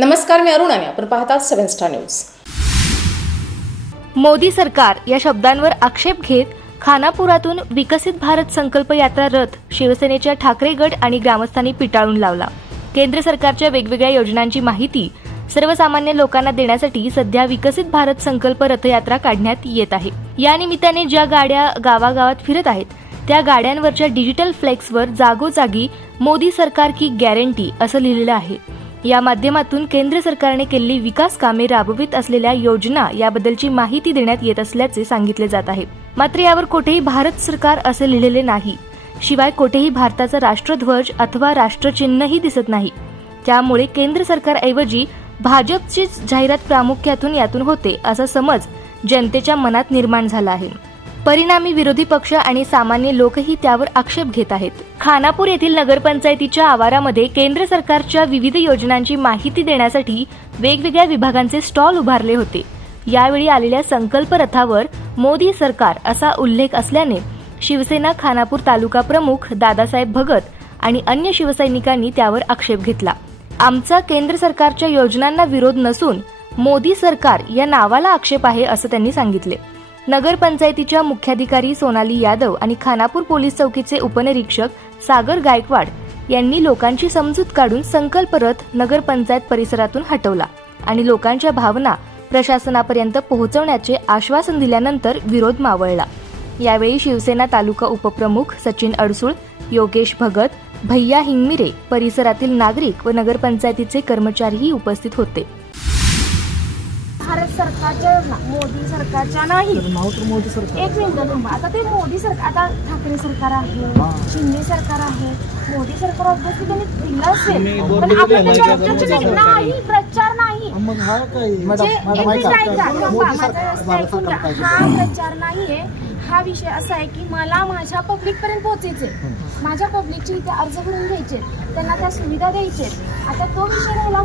नमस्कार मी अरुण. आणि आपण पाहतात सेव्हन स्टार न्यूज. मोदी सरकार या शब्दांवर आक्षेप घेत खानापुरातून विकसित भारत संकल्प यात्रा रथ शिवसेनेच्या ठाकरे गट आणि ग्रामस्थांनी पिटाळून लावला. केंद्र सरकारच्या वेगवेगळ्या योजनांची माहिती सर्वसामान्य लोकांना देण्यासाठी सध्या विकसित भारत संकल्प रथयात्रा काढण्यात येत आहे. या निमित्ताने ज्या गाड्या गावागावात फिरत आहेत त्या गाड्यांवरच्या डिजिटल फ्लेक्सवर जागोजागी मोदी सरकार की गॅरंटी असं लिहिलेलं आहे. या माध्यमातून केंद्र सरकारने केलेली विकास कामे राबवित असलेल्या योजना याबद्दलची माहिती देण्यात येत असल्याचे सांगितले जात आहे. मात्र यावर कोठेही भारत सरकार असे लिहिलेले नाही. शिवाय कोठेही भारताचा राष्ट्रध्वज अथवा राष्ट्रचिन्हही दिसत नाही. त्यामुळे केंद्र सरकारऐवजी भाजपचीच जाहिरात प्रामुख्यातून यातून होते असा समज जनतेच्या मनात निर्माण झाला आहे. परिणामी विरोधी पक्ष आणि सामान्य लोकही त्यावर आक्षेप घेत आहेत. खानापूर येथील नगरपंचायतीच्या आवारामध्ये केंद्र सरकारच्या विविध योजनांची माहिती देण्यासाठी वेगवेगळ्या विभागांचे स्टॉल उभारले होते. यावेळी आलेल्या संकल्प रथावर मोदी सरकार असा उल्लेख असल्याने शिवसेना खानापूर तालुका प्रमुख दादासाहेब भगत आणि अन्य शिवसैनिकांनी त्यावर आक्षेप घेतला. आमचा केंद्र सरकारच्या योजनांना विरोध नसून मोदी सरकार या नावाला आक्षेप आहे असं त्यांनी सांगितले. नगरपंचायतीच्या मुख्याधिकारी सोनाली यादव आणि खानापूर पोलीस चौकीचे उपनिरीक्षक सागर गायकवाड यांनी लोकांची समजूत काढून संकल्प रथ नगरपंचायत परिसरातून हटवला आणि लोकांच्या भावना प्रशासनापर्यंत पोहोचवण्याचे आश्वासन दिल्यानंतर विरोध मावळला. यावेळी शिवसेना तालुका उपप्रमुख सचिन अडसूळ योगेश भगत भैया हिंगमिरे परिसरातील नागरिक व नगरपंचायतीचे कर्मचारीही उपस्थित होते. भारत सरकारच्या योजना मोदी सरकारच्या नाही. मोदी सरकार. एक मिनिट थांबा. आता ते मोदी सरकार आता ठाकरे सरकार आहे शिंदे सरकार आहे मोदी सरकार ऑब्विसली त्यांनी दिलं असेल. पण आपण objective नाही प्रचार नाही. मग हा काय? जे एक मिनिट ऐका. माझा ऐकून घ्या. हा प्रचार नाहीये. हा विषय असा आहे की मला माझ्या पब्लिक पर्यंत पोहोचायचे माझ्या पब्लिकचे इथे अर्ज भरून घ्यायचे त्यांना त्या सुविधा द्यायचे आता तो विषय राहिला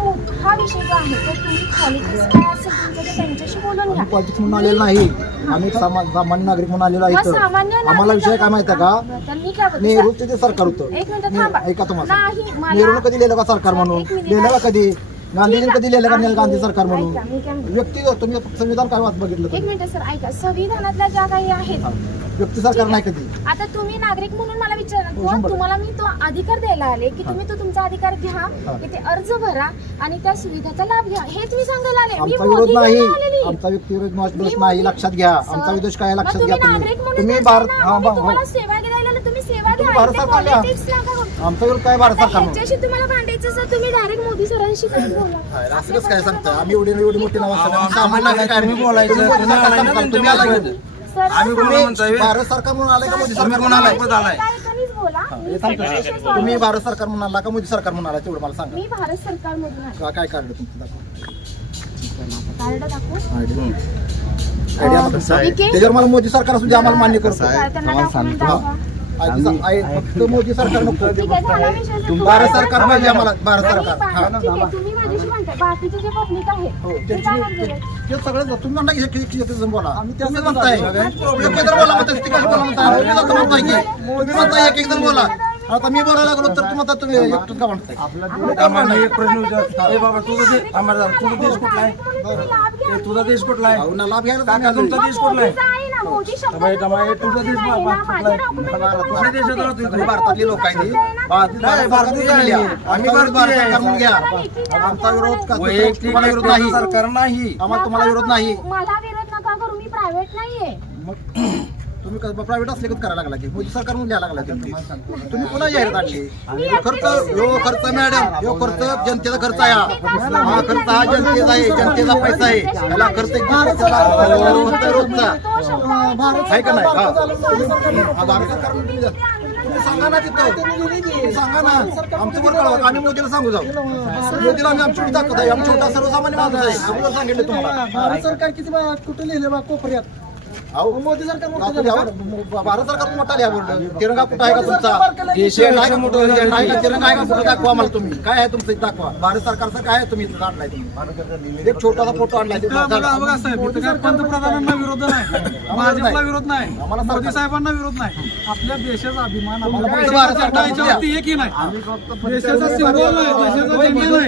हा विषय जो आहे तो तुम्ही पॉलिटिक्स काय असेल तुमचं ते त्यांच्याशी बोलून घ्या. पॉलिटिक्स म्हणून आलेलो नाही. आम्ही सामा- सामान्य नागरिक म्हणून आलेलो आहे मग इथं. सामान्य आम्हाला नागरिक विषय काय माहिती आहे का? तर मी काय बोलते? नेहरूचं ते सरकार होतं. एक मिनिट थांबा. ऐका तुम्हाला. नाही मला नेहरू कधी लिहिलं का सरकार म्हणून? एक मिनिट लिहिलं का. कधी? गांधीजींनी कधी लिहिलं का आहे. गांधी सरकार म्हणून ऐका, मी काय म्हणते. व्यक्ती तुम्ही संविधान काय वाच बघितलं एक तुम्ही? मिनिट सर ऐका संविधानातल्या ज्या काही आहेत हा. व्यक्ती सरकार नाही कधी आता तुम्ही नागरिक म्हणून मला विचारा हो, कोण शंभर. तुम्हाला मी तो अधिकार द्यायला आले की तुम्ही तो तुमचा अधिकार घ्या हा. इथे अर्ज भरा आणि त्या सुविधाचा लाभ घ्या हेच मी सांगायला आले मी आमचा मोदी विरोध नाही घ्यायला आलेली. आमचा व्यक्ती विरोध विरोध नाही मोदी- लक्षात घ्या सर, आमचा विरोध काय आहे मग लक्षात तुम्ही घ्या नागरिक तुम्ही म्हणून तुम्ही देता भारत हा हो. तुम्हाला सेवा द्यायला आले, तुम्ही सेवा तुम्ही भारत इथे सरकार द्या. politics नका करू. आमचा विरोध काय भारत सरकार तुम्हाला भांडायचं असेल तुम्ही डायरेक्ट मोदी सरांशी काय बोला. असं कसं काय सांगता आम्ही एवढी एवढी मोठी नाव सामान्य आहे. तुम्ही बोलायचं? तुम्ही सरकार- तुम्ही आला का? सर तुम्ही भारत सरकार म्हणून आलाय का मोदी सरकार? म्हणून आलाय? बोला. मी हे solve तुम्ही भारत सरकार म्हणून आला का मोदी सरकार म्हणून आला? तेवढं मला सांगा. मी भारत आहे का- काय काढलं तुमचं? दाखवा. Card idea. आहे. त्याच्यावर मला मोदी सरकार असू दे आम्हाला मान्य करतो. काय त्यांना डॉक्युमेंट दाखवा आय- आय- फक्त मोदी सरकार जर भारत सरकार पाहिजे आम्हाला भारत सरकार. हा. ठीक आहे, तुम्ही माझ्याशी म्हणताय बाकीचे जे पब्लिक आहे हो, ते सगळं तुम्ही म्हणता की बोला. तुम्ही म्हणताय. एक एक जण बोला म्हणताय तुम्ही म्हणताय एक एक जण बोला. आता मी बोलायला लागलो तर तुम्ही म्हणता तुम्ही एकटंच का म्हणताय आम्हाला एक प्रश्न विचार ए बाबा तुझा देश आम्हाला तुझा देश कुठला आहे. ए, तुझा देश कुठला आहे ना लाभ घ्यायला काका तुमचा. देश कुठला आहे मोदीचा आहे ना, मोदी शब्द बाई, बाई, तुम्हाला तुझा देश आहे ना, कुठला आहे? document भारत- तुम्हाला कुठल्या देशात राहतो तुम्ही तुम्ही? भारतातली लोक आहे ती. नाही, भारतीय आम्ही घ्या. भारतीय आहे. आमचा विरोध का वैयक्तिक तुम्हाला विरोध नाही सरकार नाही आम्हाला तुम्हाला विरोध नाही मला विरोध नका करू मी प्रायव्हेट नाहीये मग प्रायव्हेट असले करायला लागला की मोदी सरकार म्हणून घ्यायला लागला की तुम्ही पुन्हा जाहीर आणली खर्च ह्यो खर्च मॅडम ह्यो खर्च जनतेचा खर्च आहे हा. हा खर्च हा जनतेचा आहे जनतेचा पैसा आहे याला खर्च रोजचा आहे का नाही हा. हा, सांगा ना तिथं सांगा ना आमचं कळवा आम्ही मोदीला सांगू जाऊ मोदीला आम्ही आमची ताकद आहे छोटा सर्वसामान्य माणूस आहे सांगितलं तुम्हाला भारत सरकार किती बा- कुठे लिहिले बा कोपऱ्यात मोदी सरकार. भारत सरकार मोठा लिहा तिरंगा कुठं आहे का तुमचा? देश झेंडा आहे का मोठं आहे का? तिरंगा आहे का कुठं? दाखवा मला तुम्ही. काय आहे तुमचं? इथं दाखवा. भारत सरकारचं काय आहे? तुम्ही तुम्ही. एक छोटासा फोटो आणलाय. पंतप्रधानांना विरोध नाही. भाजपला विरोध नाही. आम्हाला सरकार- मोदी साहेबांना विरोध नाही. आपल्या देशाचा अभिमान भारत झेंडा सरकार याच्यावरती एकही नाही. देशाचा सिंबल नाही देशाचा झेंडा नाही.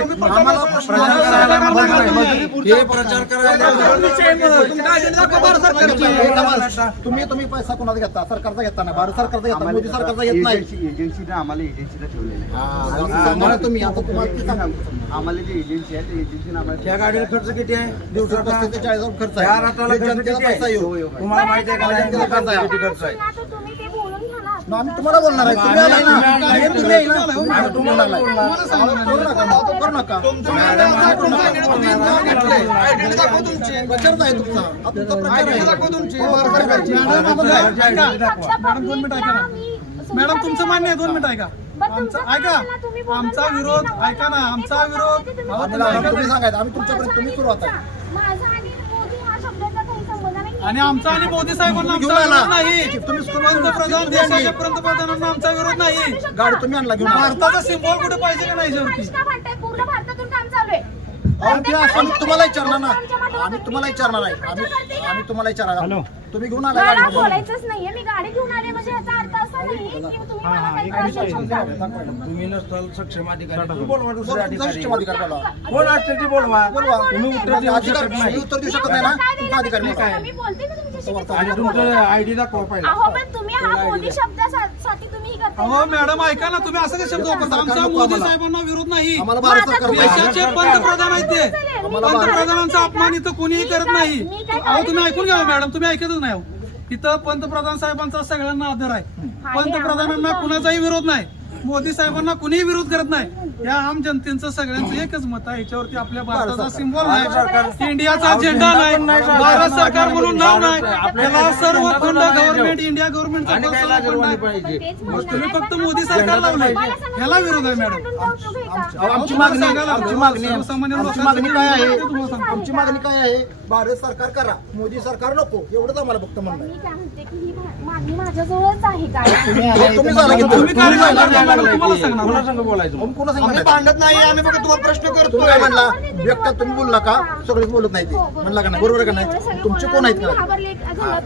हे प्रचार करायला तुम्ही तुम्ही पैसा कोणाचा घेता? सरकारचा घेता ना भारत सरकारचा घेता मोदी सरकारचा घेत नाही. एजन्सीने आम्हाला एजन्सीला ठेवलेलं आहे. हा, तुम्ही आता तुम्हाला. आम्हाला जे एजन्सी आहे त्या एजन्सीने आम्हाला त्या गाडीला खर्च किती आहे? दिवसाचा पस्तीस ते चाळीस हजार खर्च आहे. हे खर्च जनतेचा पैसा? येऊ. तुम्हाला माहिती आहे का? जनतेचा खर्च किती खर्च आहे? आता तुम्ही ते बोलून घ्या ना. मग आम्ही तुम्हाला बोलणार आहे. तुम्ही करू नका. मॅडम दोन मिनिटं ऐका ना. मॅडम तुमचं मान्य आहे दोन मिनिटं ऐका. आमचा ऐका. आमचा विरोध ऐका ना. आमचा विरोध आम्ही तुमच्यापर्यंत तुम्ही सुरुवात आहे माझा आणि मोदी हा शब्दाचा काही संबंध नाही आणि आमचा आणि मोदी साहेबांना आमचा. विरोध नाही. पंतप्रधान देशाच्या पंतप्रधानांना आमचा विरोध नाही. गाडी तुम्ही आणला घेऊन. भारताचा सिंबॉल कुठे पाहिजे का नाही शेवटी? पूर्ण भारतातून काम चालू आहे. आम्ही तुम्हाला विचारणार ना. आम्ही तुम्हाला विचारणार आहे. आम्ही आम्ही तुम्हाला विचारणार तुम्ही घेऊन आला मला गाडी बोलायचंच नाहीये. मी गाडी घेऊन आले म्हणजे याचा अर्थ असा नाही की तुम्ही मला काही त्रास देऊ शकता. तुम्ही नसताल सक्षम अधिकारी. तुम्ही बोलवा दुसरे अधिकारी. शिक्षम अधिकारी बोला. कोण असते ते बोलवा. बोलवा. तुम्ही उत्तर देऊ अधिकार शकत नाही. मी उत्तर देऊ शकत नाही ना? काय तुमचा अधिकार देणार? बोला. मी बोलते ना तुमच्याशी मी आणि तुमचं. आयडी दाखवा पहिला. अहो पण तुम्ही हा मोदी शब्दासाठी तुम्ही हे करताय अहो मॅडम ऐका ना तुम्ही असं काय शब्द वापरता? आमचा मोदी साहेबांना विरोध नाही. आम्हाला भारत सरकार देशाचे पंतप्रधान आहेत ते. पंतप्रधानांचा अपमान इथं कोणीही करत नाही. अहो तुम्ही ऐकून घ्या हो, मॅडम. तुम्ही ऐकतच नाही अहो. इथं पंतप्रधान साहेबांचा सगळ्यांना आदर आहे. पंतप्रधानांना कुणाचाही विरोध नाही. मोदी साहेबांना कुणीही विरोध करत नाही. या आम जनतेचं सगळ्यांचं एकच मत आहे. याच्यावरती आपल्या भारताचा सिंबल नाही. इंडियाचा झेंडा नाही. भारत सरकार म्हणून नाव नाही. याला सर्व फंड गव्हर्नमेंट इंडिया म्हणणार तुम्ही. फक्त मोदी सरकार लावलंय. ह्याला विरोध आहे मॅडम. आमची मागणी आमची मागणी सर्वसामान्य आमची लोकांचं मागणी काय आहे. आमची मागणी काय आहे? भारत सरकार करा. मोदी सरकार नको. एवढंच आम्हाला फक्त म्हणणं आहे. मी काय म्हणते की ही भा- मागणी माझ्याजवळच आहे काय तुम्ही तुम्ही तुम्हाला सांगणार. आम्ही भांडत नाही आम्ही फक्त तुम्हाला प्रश्न करतो तुम्ही काय म्हणला? व्यक्त तुम्ही बोलला का? सगळेच बोलत नाही ते. म्हणला का नाही? बरोबर आहे का नाही? तुमचे कोण आहेत का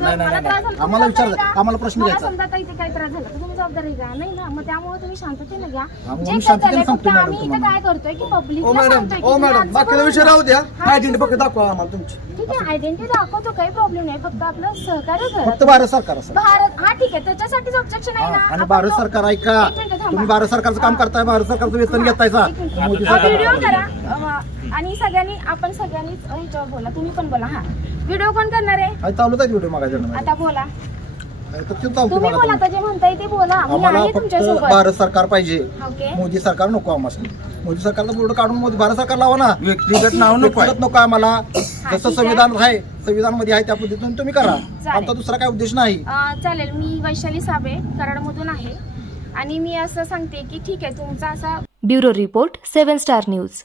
नाही, नाही. आम्हाला विचारायचं. आम्ला प्रश्न घ्यायचा. समजा आता इथे काय त्रास झाला तर तुम्ही जबाबदारी घ्या. नाही ना? मग त्यामुळे तुम्ही शांततेने घ्या. आम्ही जे काय शांततेने झालंय, सांगतो फक्त मॅडम आम्ही इथे तुम्हाला. काय करतोय की पब्लिक ओ मॅडम ओ मॅडम बाकीचा विषय राहू द्या. फक्त दाखवा आम्हाला तुमची. ठीक आहे आयडेंटिटी दाखवतो काही प्रॉब्लेम नाही. फक्त आपलं सहकार्य फक्त करा भारत सरकार असं. भारत हा ठीक आहे. त्याच्यासाठीच ऑब्जेक्शन आहे ना? आणि आपण भारत तो- सरकार ऐका. एक मिनिटं थांबा. तुम्ही भारत सरकारचं काम करताय भारत सरकारचं वेतन घेताय सा एक मिनिट. मोदी सरकार व्हिडिओ करा. अं, आणि सगळ्यांनी आपण सगळ्यांनीच ह्याच्यावर बोला. तुम्ही पण बोला हा. व्हिडिओ कोण करणार आहे? चालूच आहे व्हिडिओ मागायचा आता बोला. तुम्ही. आता जे म्हणताय ते बोला. मी आम्हाला आहे फक्त तुमच्यासोबत. भारत सरकार पाहिजे. ओके. मोदी सरकार नको आम्हाला. मोदी सरकारचं बोर्ड काढून मोदी भारत सरकार लावा ना. व्यक्तिगत नाव नको आहे. व्यक्तिगत नको आम्हाला. जसं ठीक आहे. संविधान आहे संविधानमध्ये आहे त्या पद्धतीने तुम्ही करा. आमचा दुसरा काय उद्देश नाही. अं, चालेल. मी वैशाली साबळे कराडमधून आहे. आणि मी असं सांगते की ठीक आहे तुमचा असा bureau report seven star news